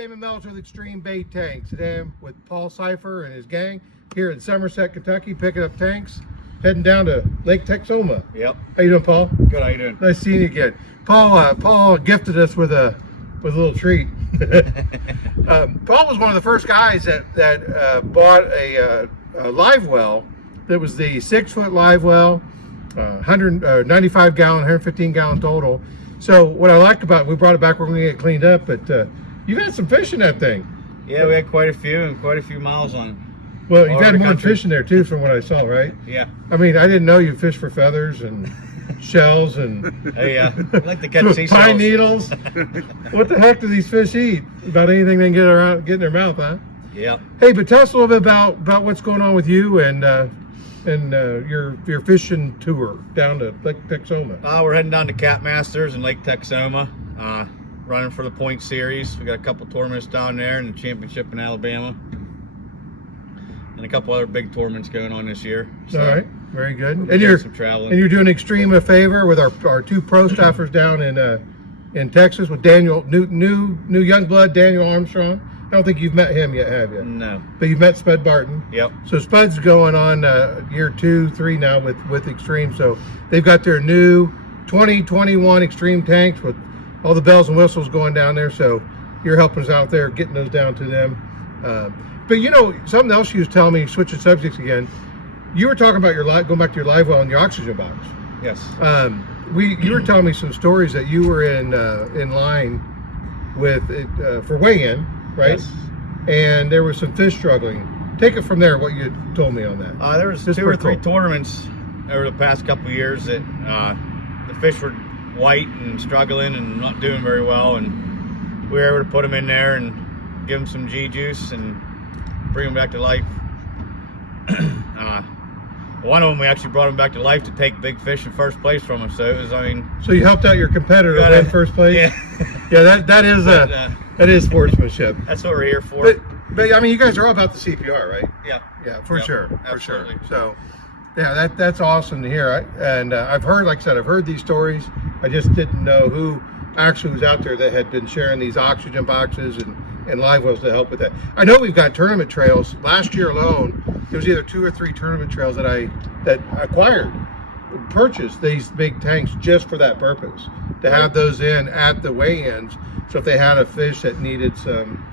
Damon Melch with X-Treme Bait Tanks. Today I'm with Paul Cypher and his gang here in Somerset, Kentucky, picking up tanks, heading down to Lake Texoma. Yep. How you doing, Paul? Good. How you doing? Nice seeing you again. Paul gifted us with a little treat. Paul was one of the first guys that bought a live well. That was the 6-foot live well, 95 gallon, 115 gallon total. So what I like about it, we brought it back, we're going to get it cleaned up, but you've had some fish in that thing. Yeah, we had quite a few and quite a few miles on it. Well, you've had more fish in there too, from what I saw, right? Yeah. I mean, I didn't know you fish for feathers and shells and Hey, I like to catch sea pine shells. needles. What the heck do these fish eat? About anything they can get in their mouth, huh? Yeah. Hey, but tell us a little bit about what's going on with you and your fishing tour down to Lake Texoma. We're heading down to Cat Masters in Lake Texoma, running for the Point Series. We got a couple tournaments down there and the championship in Alabama, and a couple other big tournaments going on this year. So all right, very good. We'll And do some traveling. you're doing X-Treme a favor with our two ProStaffers down in Texas with Daniel, new young blood Daniel Armstrong. I don't think you've met him yet, have you? No. But you've met Spud Barton. Yep. So Spud's going on year 2, 3 now with X-Treme. So they've got their new 2021 X-Treme tanks with all the bells and whistles going down there. So you're helping us out there, getting those down to them. But you know, something else you was telling me, switching subjects again, you were talking about going back to your live well and your oxygen box. Yes. You were telling me some stories that you were in line with for weigh-in, right? Yes. And there was some fish struggling. Take it from there, what you told me on that. There was Just 2 or 3 cool. tournaments over the past couple of years that the fish were white and struggling and not doing very well, and we were able to put them in there and give them some G juice and bring them back to life. One of them, we actually brought them back to life to take big fish in first place from us. So it was, I mean, So you helped out your competitor in first place. Yeah. Yeah, that is sportsmanship. That's what we're here for. But I mean, you guys are all about the CPR, right? Yeah. Yeah, for Yep, sure, absolutely. for sure. So, yeah, that's awesome to hear. And I've heard, like I said, I've heard these stories. I just didn't know who actually was out there that had been sharing these oxygen boxes and live wells to help with that. I know we've got tournament trails. Last year alone, there was either 2 or 3 tournament trails that I purchased these big tanks just for that purpose, to have those in at the weigh-ins. So if they had a fish that needed some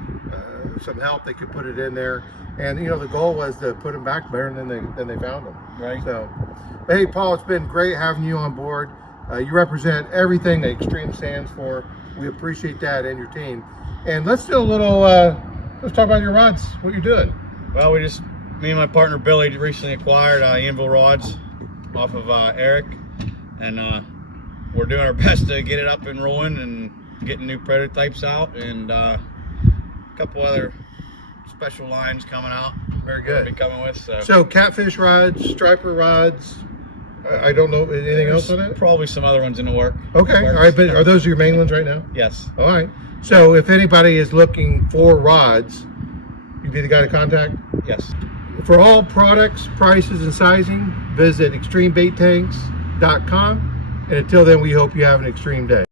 help, they could put it in there. And you know, the goal was to put them back better than they found them. Right. So, hey, Paul, it's been great having you on board. You represent everything that X-Treme stands for. We appreciate that and your team. And let's do a little. Let's talk about your rods. What you're doing. Well, me and my partner Billy recently acquired Anvil rods off of Eric, and we're doing our best to get it up and rolling and getting new prototypes out, and a couple other special lines coming out. Very good. We'll be coming with. So catfish rods, striper rods. I don't know anything else on that. Probably some other ones in the work. Okay. All right. But are those your main ones right now? Yes. All right. So if anybody is looking for rods, you'd be the guy to contact. Yes. For all products, prices, and sizing, visit xtremebaittanks.com. And until then, we hope you have an extreme day.